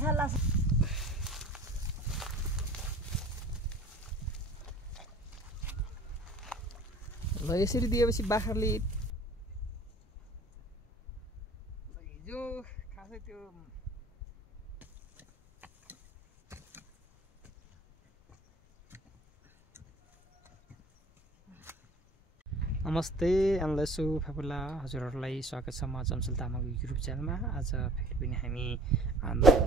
छ लसुन ल यसरी दिएपछि बाख्राले जो खासै त्यो नमस्ते अन्लसु फापुला हजुरहरूलाई स्वागत छ म चञ्चल तामाङको युट्युब च्यानलमा। आज फेरि पनि हामी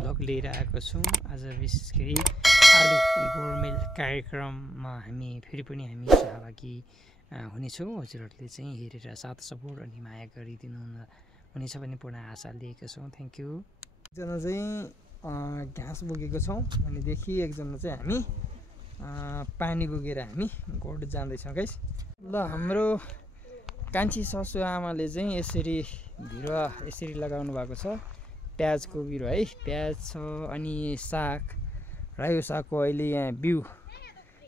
ब्लग लिएर आएको छौँ। आज विशेष गरी आलु गोडमेल कार्यक्रममा हामी फेरि पनि हामी सहभागी हुनेछौँ। हजुरहरूले चाहिँ हेरेर साथ सपोर्ट अनि माया गरिदिनु हुनेछ भन्ने पूर्ण आशा लिएका छौँ। Thank you. एकजना चाहिँ घाँस बोकेको छौँ भनेदेखि एकजना चाहिँ हामी पानी बोकेर हामी गोड जाँदैछौँ गाइस। ल हाम्रो कान्छी ससुआमाले चाहिँ यसरी बिरुवा यसरी लगाउनु भएको छ, प्याजको बिरुवा है। प्याज छ अनि साग, रायो सागको अहिले यहाँ बिउ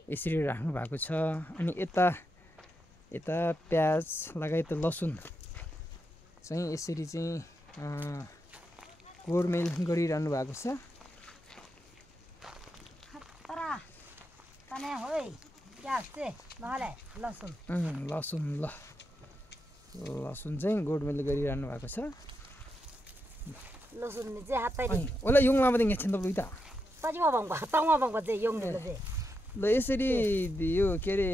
यसरी राख्नु भएको छ। अनि यता प्याज लगायत लसुन चाहिँ यसरी चाहिँ गोडमेल गरिरहनु भएको छ। लसुन चाहिँ गोडमेल गरिरहनु भएको छ। ओला युङ लामा देंगे छन्द लुइता ल यसरी यो के अरे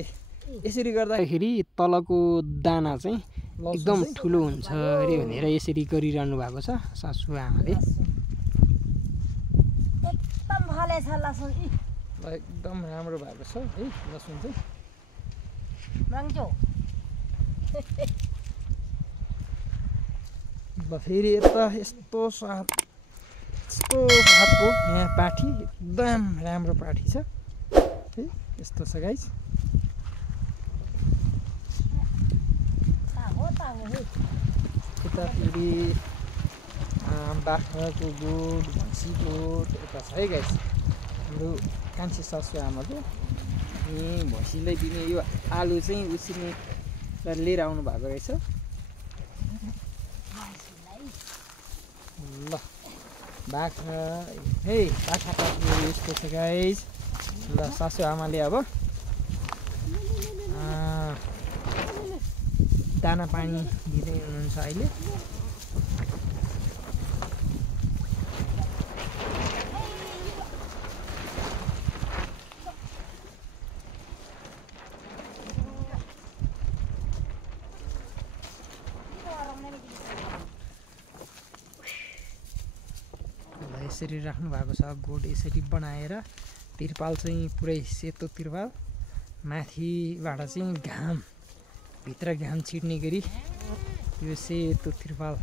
यसरी गर्दाखेरि तलको दाना चाहिँ एकदम ठुलो हुन्छ अरे भनेर यसरी गरिरहनु भएको छ सासुआमाले। एकदम राम्रो भएको छ है लसुन चाहिँ। ल फेरि यता यस्तो स्वादको यहाँ पाठी एकदम राम्रो पाठी छ है। यस्तो छ गाइस। यता फेरि बाख्राको गोड, भैँसी गोड यता छ है गाइस। हाम्रो कान्छी ससुआमाको भैँसीलाई दिने यो आलु चाहिँ उसिने लिएर आउनु भएको रहेछ। ल बाख्रा है बाख्रा पाख्नु यस्तो छ गाइस। ल ससुआमाले अब दाना पानी दिँदै हुनुहुन्छ अहिले। यसरी राख्नु भएको छ गोड यसरी बनाएर। तिरपाल चाहिँ पुरै सेतो तिरपाल, माथिबाट चाहिँ घाम भित्र घाम छिर्ने गरी यो सेतो तिरपाल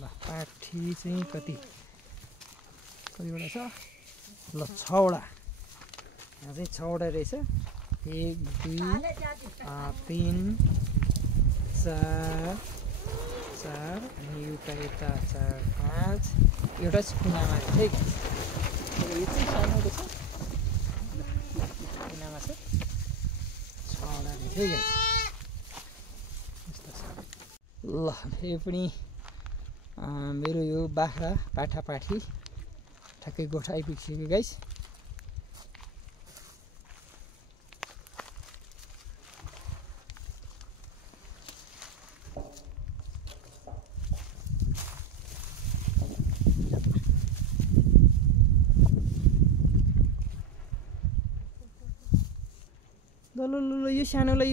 ल पाठी चाहिँ कतिवटा छ? ल 6वटा। यहाँ चाहिँ 6वटा रहेछ। 1 2 3 4 अनि एउटा यता 4 5 एउटा कुनामा छ है। यो चाहिँ सानोको छ, कुनामा छ 6वटा रहेछ है। यस्तो छ। ल फेरि पनि मेरो यो बाख्रा पाठापाठी ठ्याक्कै गोठ आइपुगिसक्यो गाइस। ल यो सानोलाई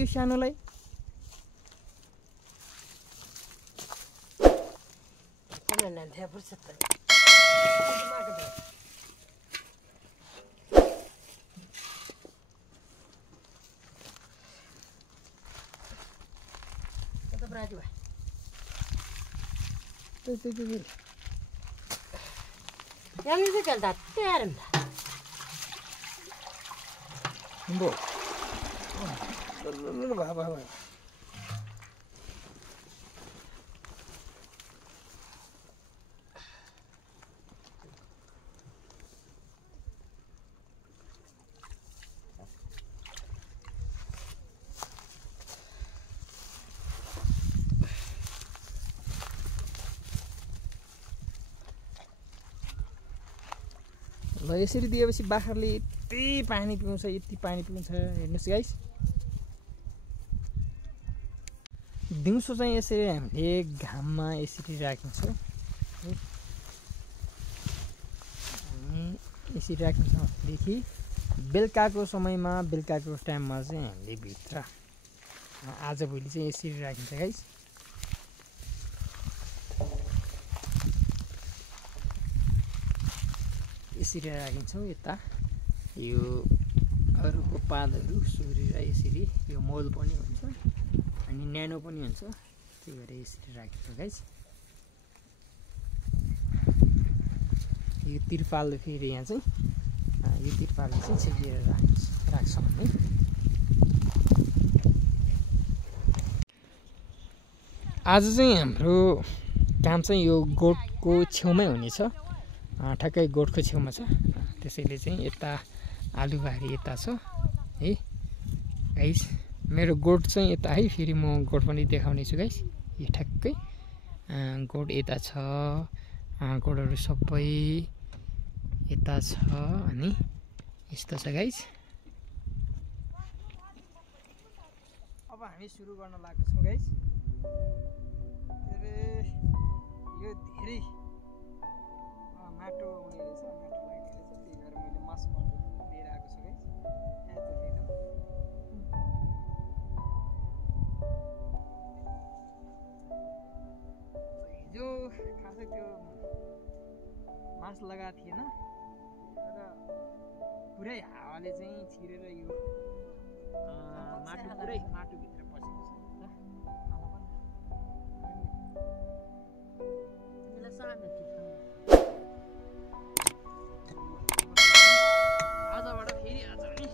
ल यसरी दिएपछि बाख्राले यति पानी पिउँछ हेर्नुहोस् गाइस। दिउँसो चाहिँ यसरी हामीले घाममा यसरी राखिन्छौँ यसरी राखिन्छौँ भनेदेखि बेलुकाको समयमा बेलुकाको टाइममा चाहिँ हामीले भित्र आजभोलि चाहिँ यसरी राखिन्छ गाइस। यसरी राखिन्छौँ। यता यो अरूको पातहरू सोरेर यसरी यो मल पनि हुन्छ अनि न्यानो पनि हुन्छ, त्यही भएर यसरी राखिन्छ गाइस। यो तिरपाल फेरि यहाँ चाहिँ यो तिरपालले चाहिँ छेकेर राख्छौँ हामी। आज चाहिँ हाम्रो काम चाहिँ यो गोठको छेउमै हुनेछ, ठ्याक्कै गोठको छेउमा छ, त्यसैले चाहिँ यता आलुबारी यता छ है गाइस। मेरो गोठ चाहिँ यता है, फेरि म गोठ पनि देखाउने छु गाइस। यो ठ्याक्कै गोठ यता छ, गोठहरू सबै यता छ अनि यस्तो छ गाइस। अब हामी सुरु गर्न लागेको छौँ गाइस। यो धेरै माटो हुने रहेछ, माटो लाग्ने रहेछ, त्यही भएर मैले मास्क पनि लिएर आएको छु गाइस। हिजो खासै त्यो मास्क लगाएको थिएन र पुरै हावाले चाहिँ छिरेर यो माटो पुरै माटोभित्र पसेको छ। आजबाट फेरि आज पनि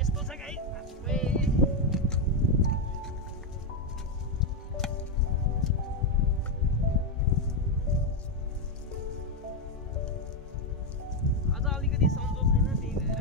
यस्तो छ गाइस। आज अलिकति सन्चो छैन, त्यही भएर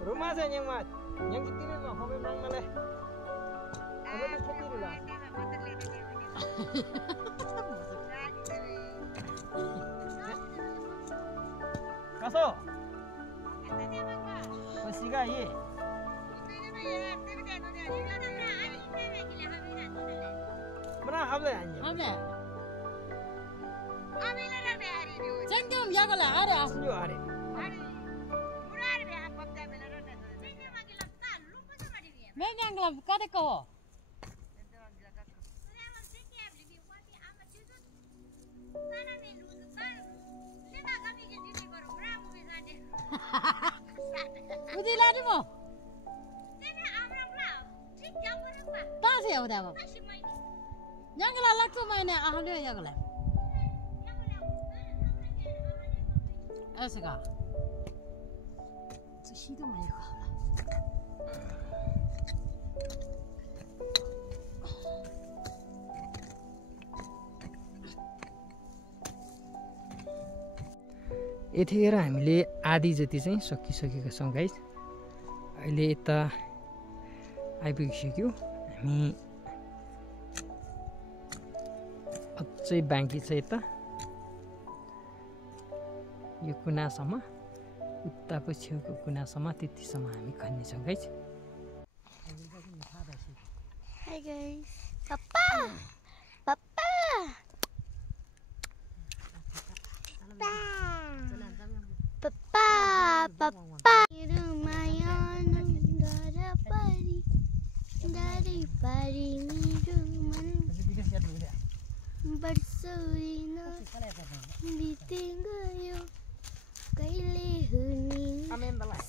rumah saya nyemat, yang ketiga mah mau memang malah. Apa yang ketiga lah? Kaso? Masih gak ye? Mana hamle anjing? Hamle. Cendem ya kalau ada. Senyum ada. Menyangglam kade ko. Udi lari mo. Tasi ya udah mo. Nyangla lakto maine ahli yagla. Asika. Shido mayo. यतिखेर हामीले आधी जति चाहिँ सकिसकेका छौँ guys. अहिले यता आइपुगिसक्यो। हामी अझै बाँकी छ यता यो कुनासम्म, उताको छेउको कुनासम्म, त्यतिसम्म हामी खन्नेछौँ guys. Hi guys. Papa. Papa. Papa. Papa. Rumayan dara pari. Dari pari miruman. Bersuri na biting gayo. Kaile huni.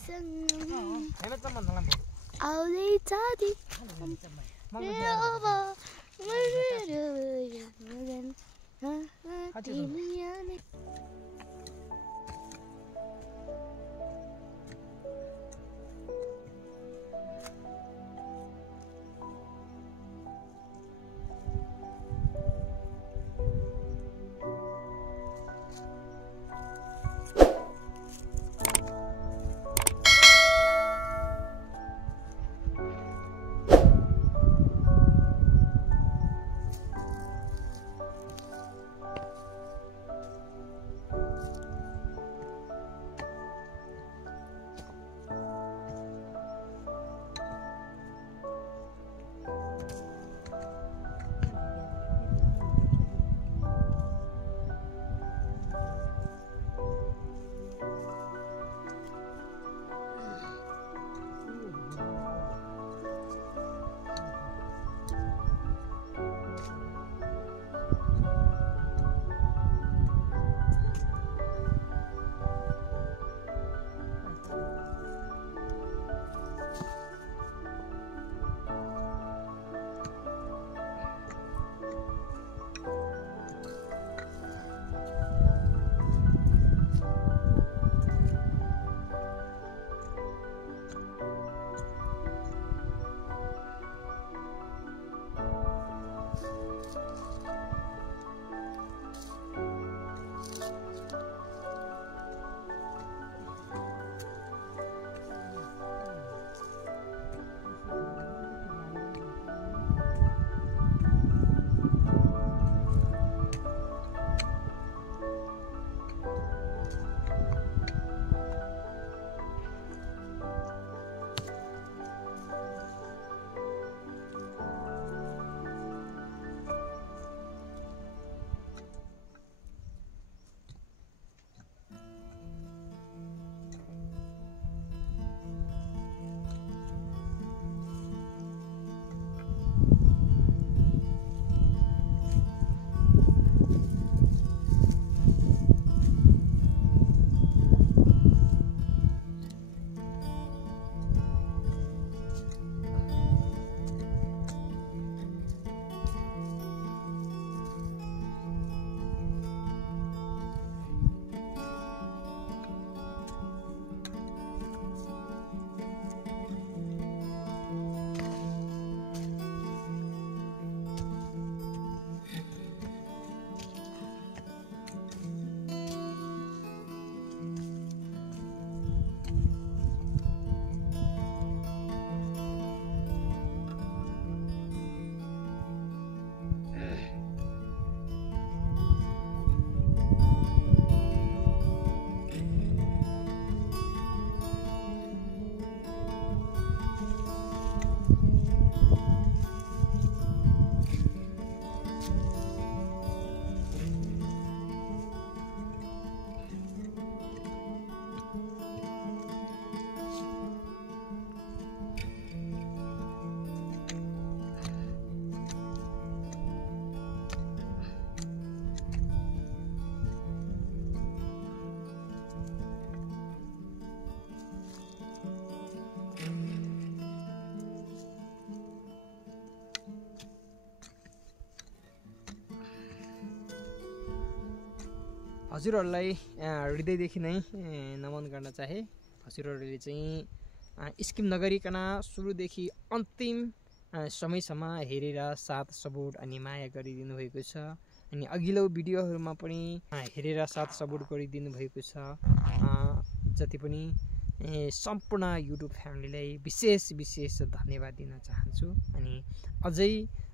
Sangam. Aulay tadi. हजुरहरूलाई हृदयदेखि नै नमन गर्न चाहे। हजुरहरूले चाहिँ स्किप नगरिकन सुरुदेखि अन्तिम समयसम्म हेरेर साथ सपोर्ट अनि माया गरिदिनु भएको छ। अनि अघिल्लो भिडियोहरूमा पनि हेरेर साथ सपोर्ट गरिदिनु भएको छ। जति पनि सम्पूर्ण युट्युब फ्यामिलीलाई विशेष धन्यवाद दिन चाहन्छु। अनि अझै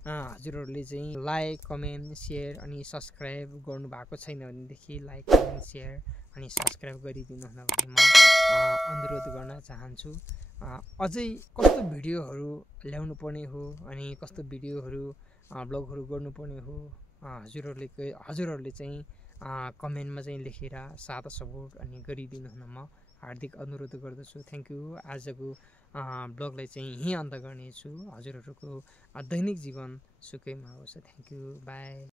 हजुरहरूले चाहिँ लाइक कमेन्ट सेयर अनि सब्सक्राइब गर्नुभएको छैन भनेदेखि लाइक कमेन्ट सेयर अनि सब्सक्राइब गरिदिनु हुन भन्ने म अनुरोध गर्न चाहन्छु। अझै कस्तो भिडियोहरू ल्याउनु पर्ने हो अनि कस्तो भिडियोहरू ब्लगहरू गर्नुपर्ने हो हजुरहरूले चाहिँ कमेन्टमा चाहिँ लेखेर साथ सपोर्ट अनि गरिदिनु हुन म हार्दिक अनुरोध गर्दछु। Thank you. आजको ब्लगलाई चाहिँ यहीँ अन्त गर्नेछु। हजुरहरूको दैनिक जीवन सुखैमा होस्। Thank you. बाई।